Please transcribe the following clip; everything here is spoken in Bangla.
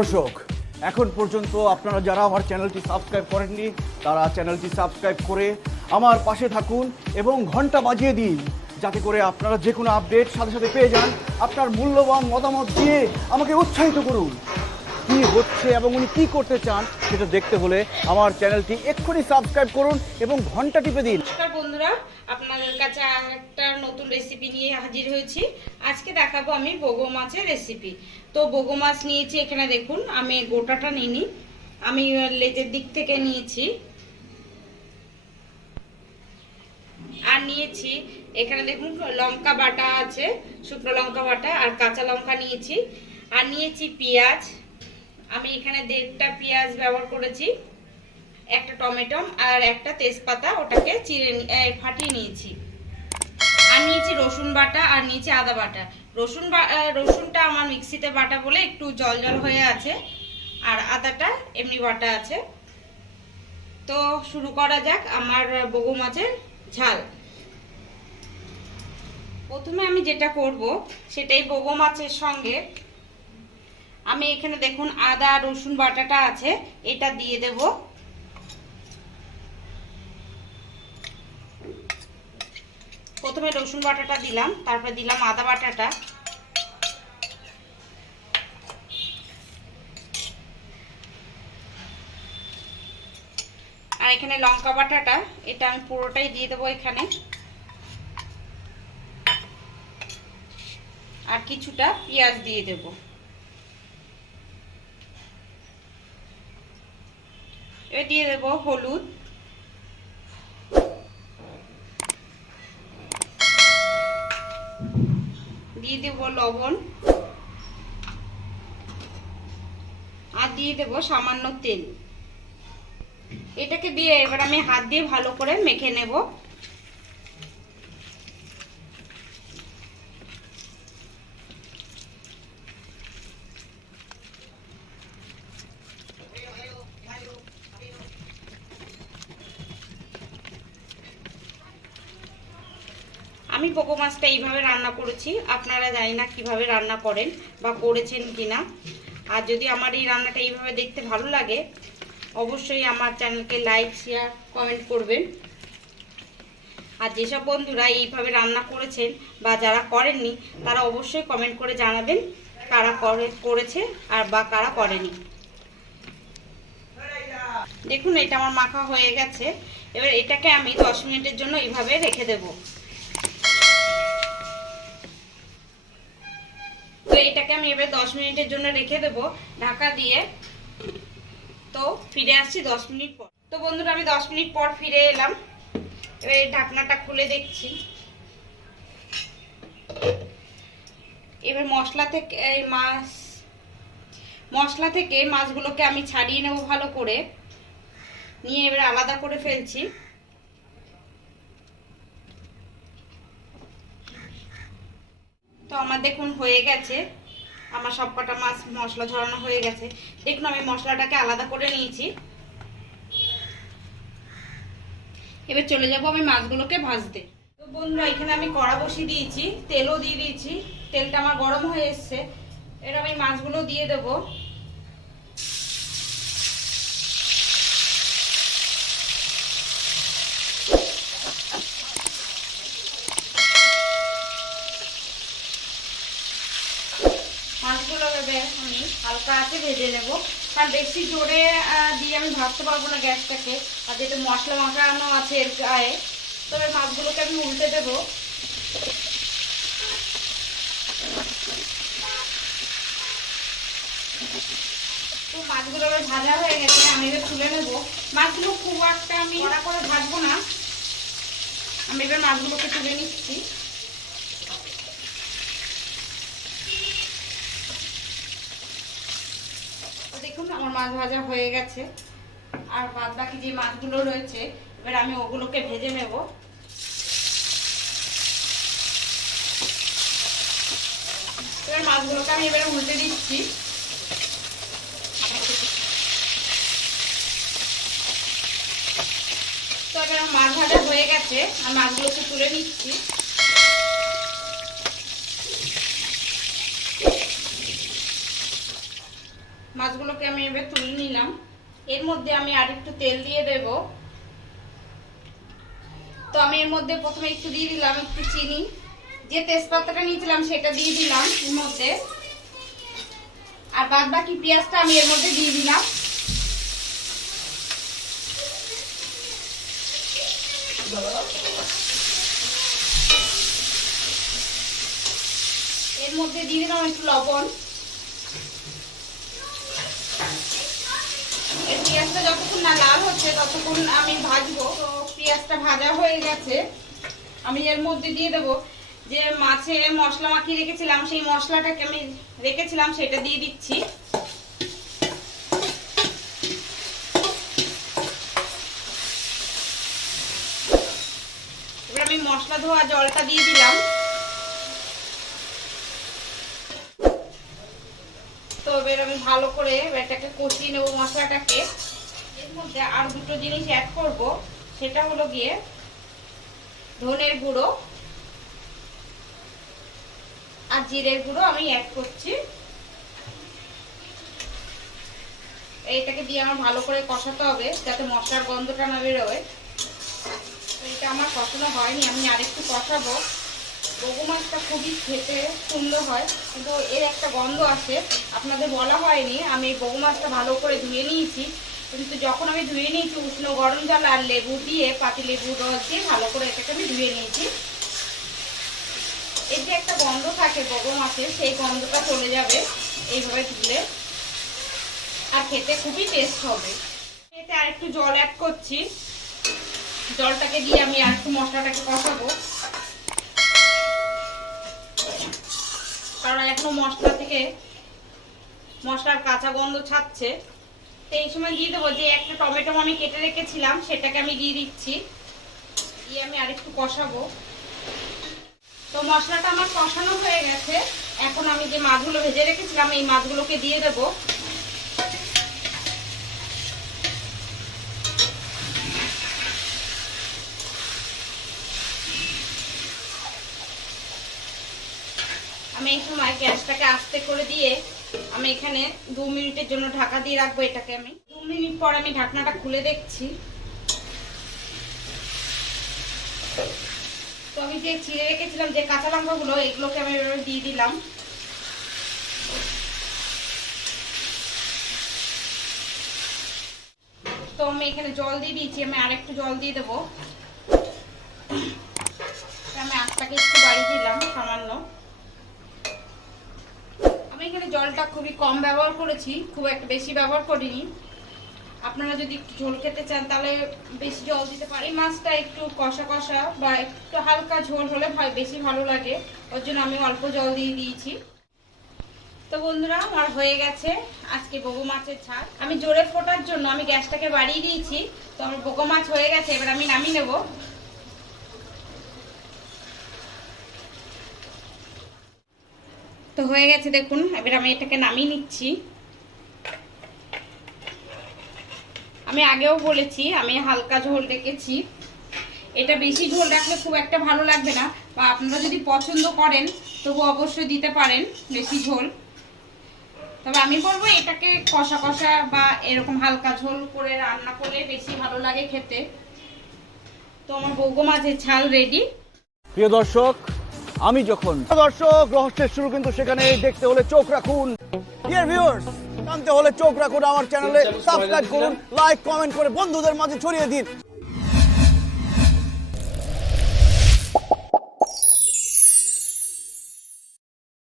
দর্শক, এখন পর্যন্ত আপনারা যারা আমার চ্যানেলটি সাবস্ক্রাইব করেননি তারা চ্যানেলটি সাবস্ক্রাইব করে আমার পাশে থাকুন এবং ঘন্টা বাজিয়ে দিন, যাতে করে আপনারা যে কোনো আপডেট সাথে সাথে পেয়ে যান। আপনার মূল্যবান মতামত দিয়ে আমাকে উৎসাহিত করুন। কি হচ্ছে এবং উনি কি করতে চান সেটা দেখতে হলে আমার চ্যানেলটি এক্ষুনি সাবস্ক্রাইব করুন এবং ঘন্টা টিপে দিন। নমস্কার বন্ধুরা, আপনাদের কাছে একটা নতুন রেসিপি নিয়ে হাজির হয়েছি। আজকে দেখাবো আমি বগো মাছের রেসিপি। তো বগো মাছ নিয়েছি, এখানে দেখুন আমি গোটাটা নিইনি, আমি লেজের দিক থেকে নিয়েছি। আর নিয়েছি এখানে দেখুন লঙ্কা বাটা আছে, শুকনো লঙ্কা বাটা, আর কাঁচা লঙ্কা নিয়েছি। আর নিয়েছি পেঁয়াজ, আমি এখানে 1.5টা পেঁয়াজ ব্যবহার করেছি, একটা টমেটো আর একটা তেজপাতা, ওটাকে ফাটিয়ে নিয়েছি। আর নিয়েছি রসুন বাটা আর নিয়েছি আদা বাটা। রসুনটা আমার মিক্সিতে বাটা বলে একটু জল জল হয়ে আছে, আর আদাটা এমনি বাটা আছে। তো শুরু করা যাক আমার বগো মাছের ঝাল। প্রথমে আমি যেটা করব সেটাই বগো মাছের সঙ্গে আমি এখানে দেখুন আদা রসুন বাটাটা আছে, এটা দিয়ে দেব। প্রথমে রসুন বাটাটা দিলাম, তারপর দিলাম আদা বাটাটা, আর এখানে লঙ্কা বাটাটা, এটা আমি পুরোটাই দিয়ে দেবো এখানে। আর কিছুটা পেঁয়াজ দিয়ে দেব। এবার দিয়ে দেব হলুদ, দিয়ে দেব লবণ, আর দিয়ে দেব সামান্য তেল। এটাকে দিয়ে এবার আমি হাত দিয়ে ভালো করে মেখে নেব। আমি বগো মাছটা এইভাবে রান্না করেছি, আপনারা জানি না কিভাবে রান্না করেন বা করেছেন কিনা। আর যদি আমার এই রান্নাটা এইভাবে দেখতে ভালো লাগে, অবশ্যই আমার চ্যানেলকে লাইক শেয়ার কমেন্ট করবেন। আর যেসব বন্ধুরা এইভাবে রান্না করেছেন বা যারা করেননি তারা অবশ্যই কমেন্ট করে জানাবেন কারা করেছে আর বা কারা করেনি। দেখুন এটা আমার মাখা হয়ে গেছে। এবার এটাকে আমি 10 মিনিটের জন্য এইভাবে রেখে দেব। তো এটাকে আমি এবার 10 মিনিটের জন্য রেখে দেব ঢাকা দিয়ে। তো ফিরে আসছি 10 মিনিট পর। তো বন্ধুরা আমি 10 মিনিট পর ফিরে এলাম। এবার এই ঢাকনাটা খুলে দেখছি। এবার মশলা থেকে মাছগুলোকে আমি ছাড়িয়ে নেব ভালো করে, নিয়ে এবার আলাদা করে ফেলছি। তো আমার দেখুন হয়ে গেছে, আমার সবকটা মাছ মশলা ঝরানো হয়ে গেছে। দেখুন আমি মশলাটাকে আলাদা করে নিয়েছি। এবার চলে যাব আমি মাছগুলোকে ভাজতে। তো বন্ধুরা এখানে আমি কড়া বসিয়ে দিয়েছি, তেলও দিয়ে দিয়েছি, তেলটা আমার গরম হয়ে এসছে। এবার আমি মাছগুলো দিয়ে দেব। মাছগুলো আমি হালকা আছে ভেজে নেব, কারণ বেশি জোরে দিয়ে আমি ভাজতে পারবো না গ্যাসটাকে, আর যেহেতু মশলা মাখানো আছে এর গায়ে। তবে মাছগুলোকে আমি উল্টে দেব। তো মাছগুলো এবার ভাজা হয়ে গেছে, আমি এবার তুলে নেব। মাছগুলো খুব একটা আমি কড়া করে ভাজবো না, আমি এবার মাছগুলোকে তুলে নিচ্ছি। দেখুন আমার মাছ ভাজা হয়ে গেছে, আর বাদ বাকি যে মাছগুলো রয়েছে এবার আমি ওগুলোকে ভেজে নেব। এবার মাছগুলোকে আমি এবারে উল্টে দিচ্ছি। তো এবার মাছ ভাজা হয়ে গেছে, আর মাছগুলোকে তুলে নিচ্ছি। মাছগুলোকে আমি এবার তুলে নিলাম। এর মধ্যে আমি আর একটু তেল দিয়ে দেব। তো আমি এর মধ্যে প্রথমে একটু দিয়ে দিলাম একটু চিনি, যে তেজপাতাটা নিয়েছিলাম সেটা দিয়ে দিলাম এর মধ্যে, আর বাদ বাকি পেঁয়াজটা আমি এর মধ্যে দিয়ে দিলাম। এর মধ্যে দিয়ে দিলাম একটু লবণ। এই পেঁয়াজটা যতক্ষণ না লাল হচ্ছে ততক্ষণ আমি ভাজবো। তো পেঁয়াজটা ভাজা হয়ে গেছে, আমি এর মধ্যে দিয়ে দেবো যে মাছে মশলা মাখিয়ে রেখেছিলাম, সেই মশলাটাকে আমি রেখেছিলাম সেটা দিয়ে দিচ্ছি। এবার আমি মশলা ধোয়া জলটা দিয়ে দিলাম। তো এবার আমি ভালো করে এটাকে কষিয়ে নেবো মশলাটাকে। এর মধ্যে আর দুটো জিনিস অ্যাড করব, সেটা হলো গিয়ে ধনের গুঁড়ো আর জিরের গুঁড়ো আমি অ্যাড করছি। এইটাকে দিয়ে আমার ভালো করে কষাতে হবে যাতে মশলার গন্ধটা না বেরোয়। এটা আমার কষানো হয়নি, আমি আরেকটু কষাবো। বগু মাছটা খুবই খেতে সুন্দর হয়, কিন্তু এর একটা গন্ধ আসে, আপনাদের বলা হয়নি। আমি বগু মাছটা ভালো করে ধুয়ে নিয়েছি, কিন্তু যখন আমি ধুয়ে নিয়েছি উষ্ণ গরম জল আর লেবু দিয়ে, পাতি লেবুর রস দিয়ে ভালো করে এটাকে আমি ধুয়ে নিয়েছি। এর যে একটা গন্ধ থাকে বগু মাছের, সেই গন্ধটা চলে যাবে এইভাবে ধুলে, আর খেতে খুবই টেস্ট হবে। এতে আরেকটু জল অ্যাড করছি, জলটাকে দিয়ে আমি আরেকটু মশলাটাকে কষাবো, কারণ এখনো মশলা থেকে মশলার কাঁচা গন্ধ ছাড়ছে। তো এই সময় দিয়ে দেবো যে একটা টমেটো আমি কেটে রেখেছিলাম, সেটাকে আমি দিয়ে দিচ্ছি, দিয়ে আমি আরেকটু কষাবো। তো মশলাটা আমার কষানো হয়ে গেছে, এখন আমি যে মাছগুলো ভেজে রেখেছিলাম এই মাছগুলোকে দিয়ে দেবো। আমি এই সময় গ্যাসটাকে আস্তে করে দিয়ে আমি এখানে 2 মিনিটের জন্য ঢাকা দিয়ে রাখবো এটাকে। আমি 2 মিনিট পর আমি ঢাকনাটা খুলে দেখছি। তো আমি যে ছিঁড়ে রেখেছিলাম যে কাঁচা লঙ্কাগুলো, এগুলোকে আমি এভাবে দিয়ে দিলাম। তো আমি এখানে জল দিয়ে দিয়েছি, আমি আরেকটু জল দিয়ে দেবো। আমি আঁচটাকে একটু বাড়িয়ে দিলাম সামান্য। আমি এখানে জলটা খুবই কম ব্যবহার করেছি, খুব একটা বেশি ব্যবহার করিনি। আপনারা যদি একটু ঝোল খেতে চান তাহলে বেশি জল দিতে পারেন। এই মাছটা একটু কষা কষা বা একটু হালকা ঝোল হলে বেশি ভালো লাগে, ওর জন্য আমি অল্প জল দিয়ে দিয়েছি। তো বন্ধুরা, আমার হয়ে গেছে আজকে বগু মাছের ঝাল। আমি জোরে ফোটার জন্য আমি গ্যাসটাকে বাড়িয়ে দিয়েছি। তো আমার বগু মাছ হয়ে গেছে, এবার আমি নামিয়ে নেব। তো হয়ে গেছে দেখুন, এবার আমি এটাকে নামিয়ে নিচ্ছি। আমি আগেও বলেছি আমি হালকা ঝোল রেখেছি, এটা বেশি ঝোল রাখলে খুব একটা ভালো লাগবে না, বা আপনারা যদি পছন্দ করেন তবু অবশ্যই দিতে পারেন বেশি ঝোল। তবে আমি বলবো এটাকে কষা কষা বা এরকম হালকা ঝোল করে রান্না করলে বেশি ভালো লাগে খেতে। তো আমার বগু মাছের ঝাল রেডি। প্রিয় দর্শক, আমি যখন দর্শক রহস্যের শুরু কিন্তু সেখানে দেখতে হলে চোখ রাখুন। ডিয়ার ভিউয়ার্স, জানতে হলে চোখ রাখুন আমার চ্যানেলে, সাবস্ক্রাইব করুন, লাইক কমেন্ট করে বন্ধুদের মাঝে ছড়িয়ে দিন।